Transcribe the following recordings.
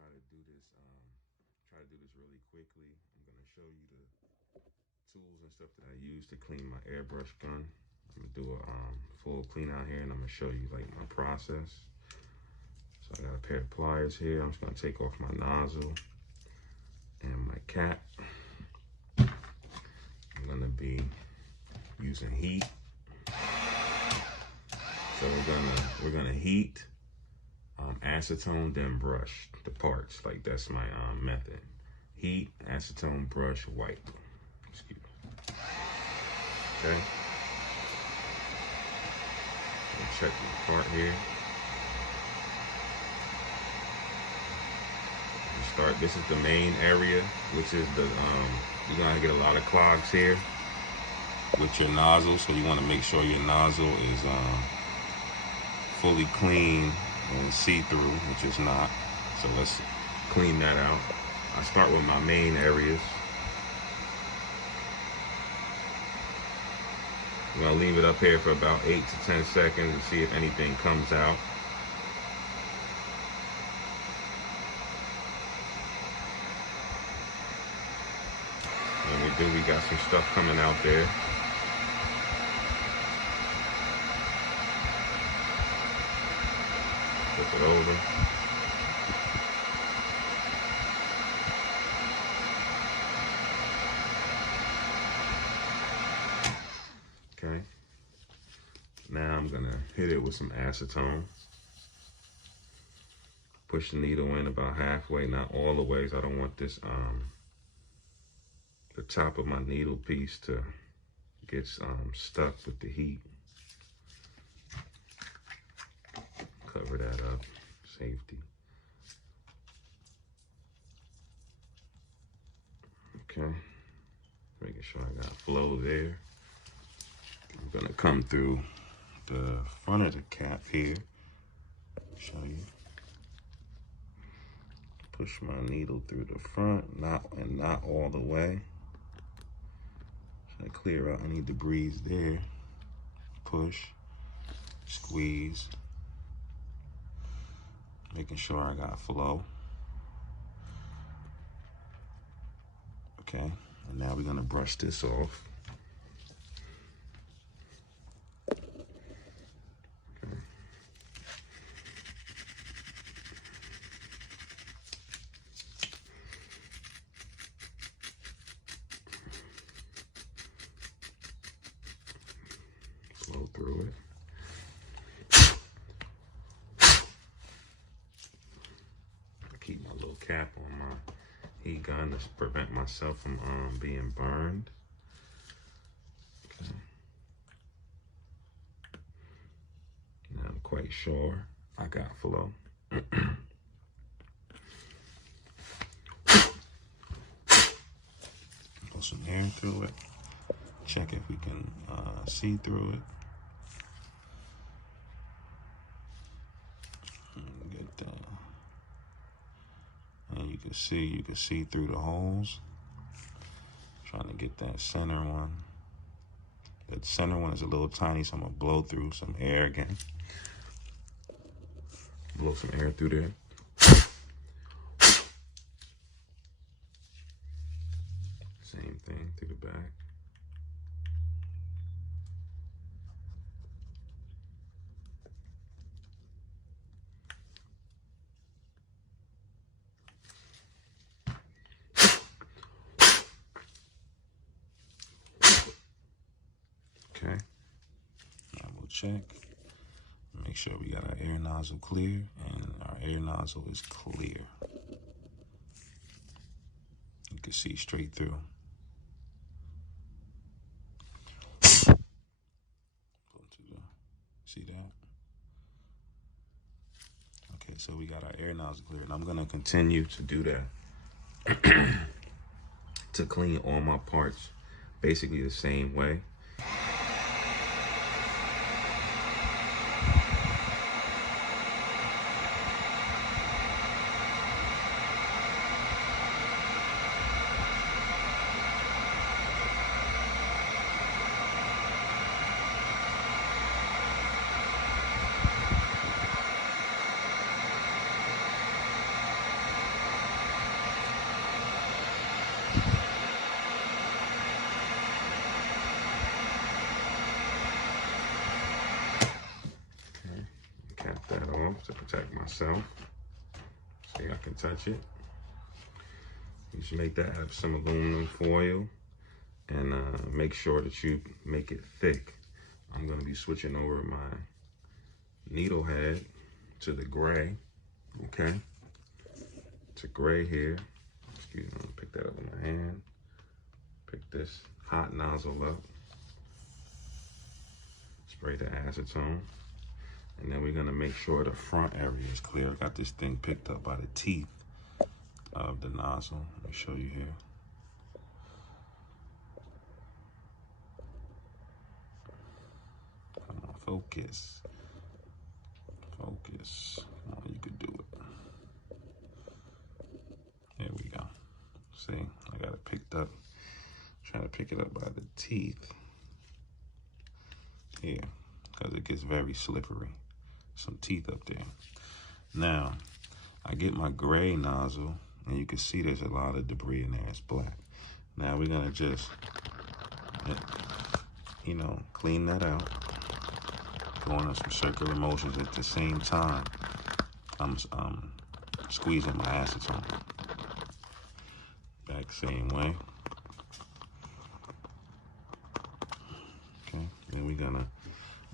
try to do this really quickly. I'm gonna show you the tools and stuff that I use to clean my airbrush gun. I'm gonna do a full clean out here, and I'm gonna show you like my process. So I got a pair of pliers here. I'm just gonna take off my nozzle and my cap. I'm gonna be using heat. So we're gonna heat acetone, then brush the parts. Like that's my method. Heat, acetone, brush, wipe. Excuse me. Okay. Check the part here. This is the main area, which is the you're gonna get a lot of clogs here with your nozzle, so you want to make sure your nozzle is fully clean and see-through, which is not. So let's clean that out. I start with my main areas. I'm gonna leave it up here for about 8 to 10 seconds to see if anything comes out. And we got some stuff coming out there. Flip it over. Okay. Now I'm gonna hit it with some acetone. Push the needle in about halfway, not all the way, so I don't want this the top of my needle piece to get stuck with the heat. Cover that up, safety. Okay, making sure I got flow there. I'm gonna come through the front of the cap here, show you. Push my needle through the front, not all the way. Try to clear out any debris there. Push, squeeze. Making sure I got flow. Okay, and now we're gonna brush this off. Okay. Flow through it. Keep my little cap on my heat gun to prevent myself from being burned. Okay. Now I'm quite sure I got flow. Put some air through it. Check if we can see through it. And you can see through the holes. Trying to get that center one. That center one is a little tiny, so I'm gonna blow through some air again. Blow some air through there. Same thing through the back. Okay, now we'll check, make sure we got our air nozzle clear, and our air nozzle is clear. You can see straight through. See that? Okay, so we got our air nozzle clear, and I'm gonna continue to do that to clean all my parts basically the same way. protect myself. See, I can touch it. You should make that out of some aluminum foil, and make sure that you make it thick. I'm gonna be switching over my needle head to the gray, okay? It's a gray here. Excuse me, I'm gonna pick that up with my hand. Pick this hot nozzle up. Spray the acetone. And then we're gonna make sure the front area is clear. I got this thing picked up by the teeth of the nozzle. Let me show you here. Come on, focus. Focus. Come on, you could do it. There we go. See, I got it picked up. Trying to pick it up by the teeth here, because it gets very slippery. Some teeth up there. Now, I get my gray nozzle, and you can see there's a lot of debris in there. It's black. Now we're gonna just, you know, clean that out. Going on some circular motions at the same time. I'm squeezing my acetone. Back same way. Okay, then we're gonna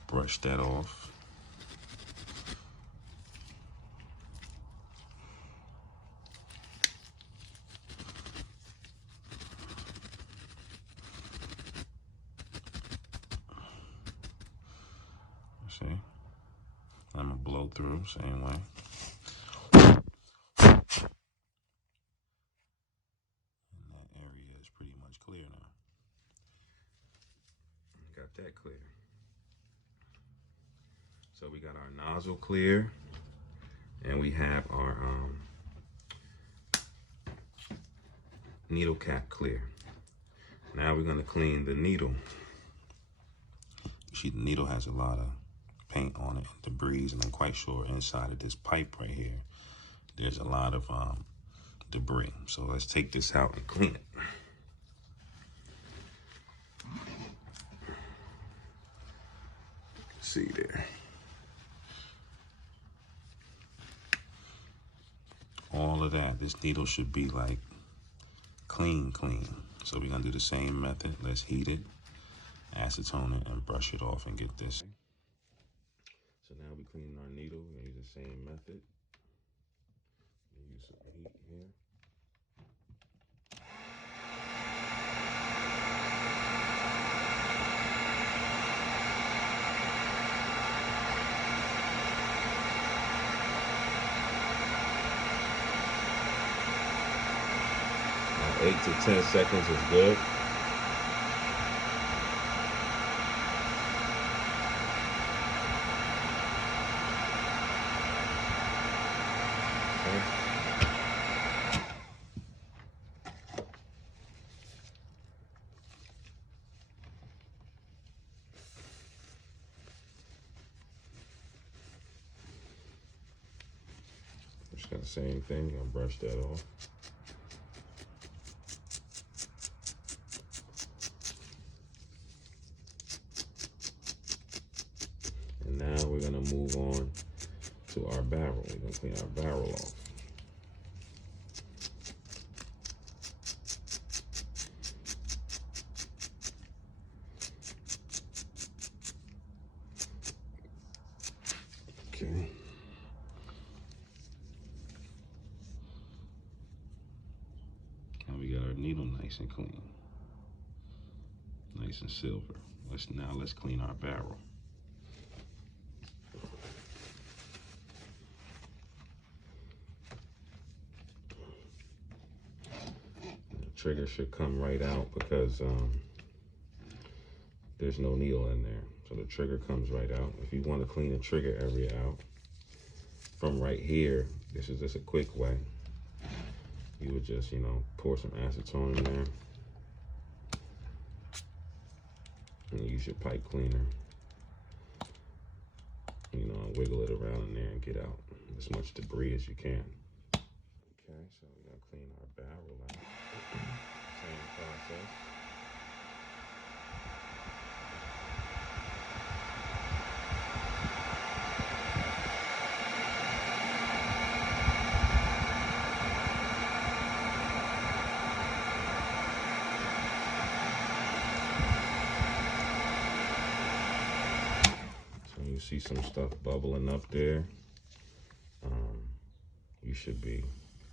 brush that off. See, I'm gonna blow through same way. And that area is pretty much clear now. Got that clear. So we got our nozzle clear, and we have our needle cap clear. Now we're gonna clean the needle. You see the needle has a lot of paint on it, debris, and I'm quite sure inside of this pipe right here, there's a lot of debris. So let's take this out and clean it. See there. All of that, this needle should be like clean. So we're gonna do the same method. Let's heat it, acetone it, and brush it off and get this. So now we're cleaning our needle. We're gonna use the same method. Use some heat here. About 8 to 10 seconds is good. Just got the same thing. I'll brush that off. And now we're gonna move on to our barrel. We're gonna clean our barrel off. Okay. Now we got our needle nice and clean. Nice and silver. Let's clean our barrel. The trigger should come right out because there's no needle in there. So the trigger comes right out. If you want to clean the trigger area out from right here, this is just a quick way. You would just, you know, pour some acetone in there and use your pipe cleaner. You know, wiggle it around in there and get out as much debris as you can. Okay, so we're gonna clean our barrel out. Same process. see some stuff bubbling up there, you should be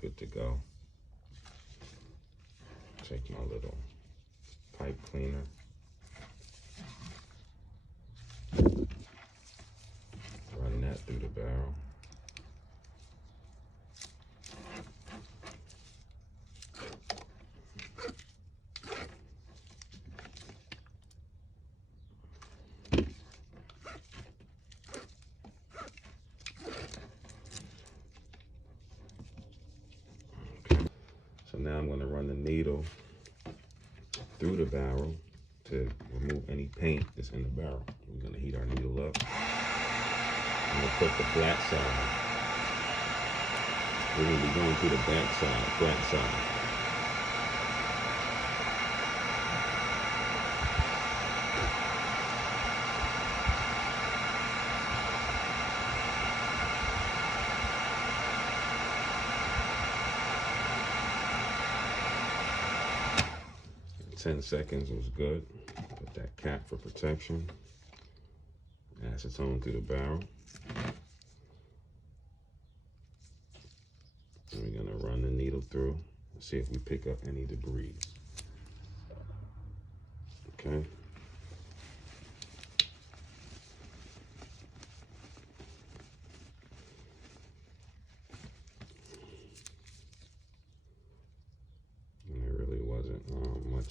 good to go. Take my little pipe cleaner. Run that through the barrel. So now I'm going to run the needle through the barrel to remove any paint that's in the barrel. We're going to heat our needle up. I'm going to put the flat side. We're going to be going through the back side, flat side. 10 seconds was good. Put that cap for protection. Acetone through the barrel. And we're gonna run the needle through and see if we pick up any debris. Okay.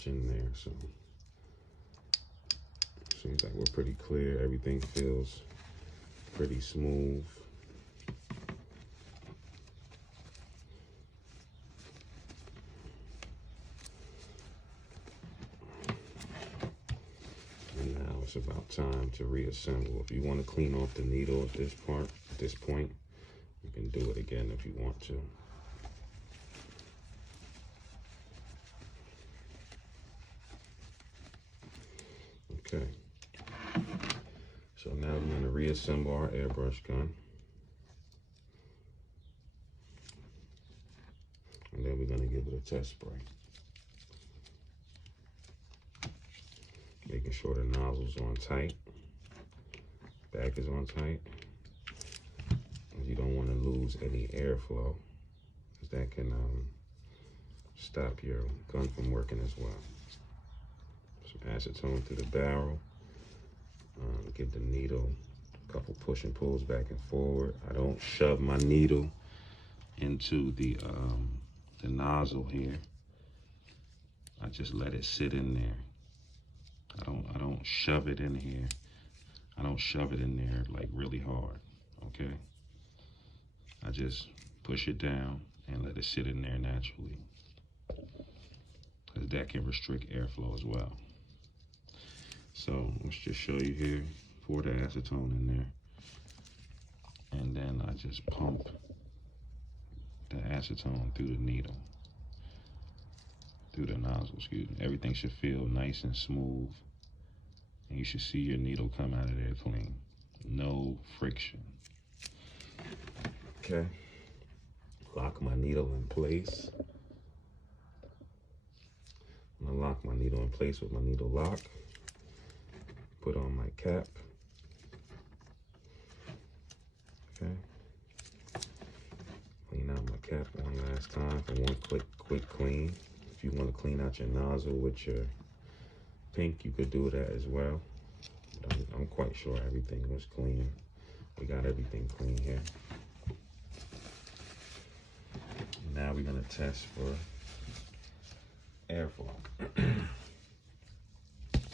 In there, so seems like we're pretty clear. Everything feels pretty smooth. And now it's about time to reassemble. If you want to clean off the needle at this point, you can do it again if you want to. Okay, so now we're going to reassemble our airbrush gun. And then we're going to give it a test spray. Making sure the nozzle's on tight, back is on tight. You don't want to lose any airflow, because that can stop your gun from working as well. Acetone through the barrel. Give the needle a couple push and pulls back and forward. I don't shove my needle into the nozzle here. I just let it sit in there. I don't shove it in here. I don't shove it in there like really hard. Okay. I just push it down and let it sit in there naturally, because that can restrict airflow as well. So let's just show you here, pour the acetone in there, and then I just pump the acetone through the needle, through the nozzle, excuse me. Everything should feel nice and smooth, and you should see your needle come out of there clean. No friction. Okay, lock my needle in place. I'm gonna lock my needle in place with my needle lock. Put on my cap. Okay. Clean out my cap one last time for one quick clean. If you want to clean out your nozzle with your pink, you could do that as well. But I'm quite sure everything was clean. We got everything clean here. Now we're gonna test for airflow.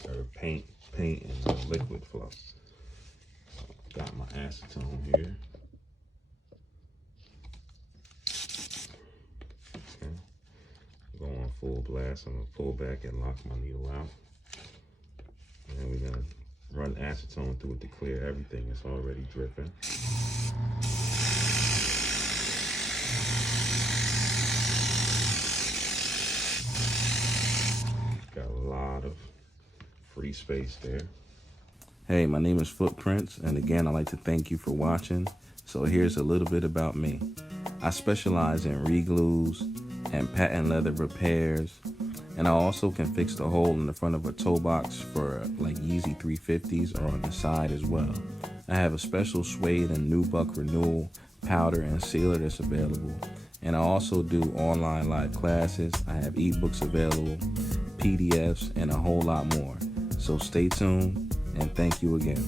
Or paint and liquid flow. Got my acetone here. Okay. Go on full blast. I'm gonna pull back and lock my needle out. And then we're gonna run acetone through it to clear everything that's already dripping. Got a lot of free space there. Hey, my name is Footprints, and again, I'd like to thank you for watching. So here's a little bit about me. I specialize in re-glues and patent leather repairs, and I also can fix the hole in the front of a toe box for like Yeezy 350s or on the side as well. I have a special suede and nubuck renewal powder and sealer that's available. And I also do online live classes. I have ebooks available, PDFs, and a whole lot more. So stay tuned, and thank you again.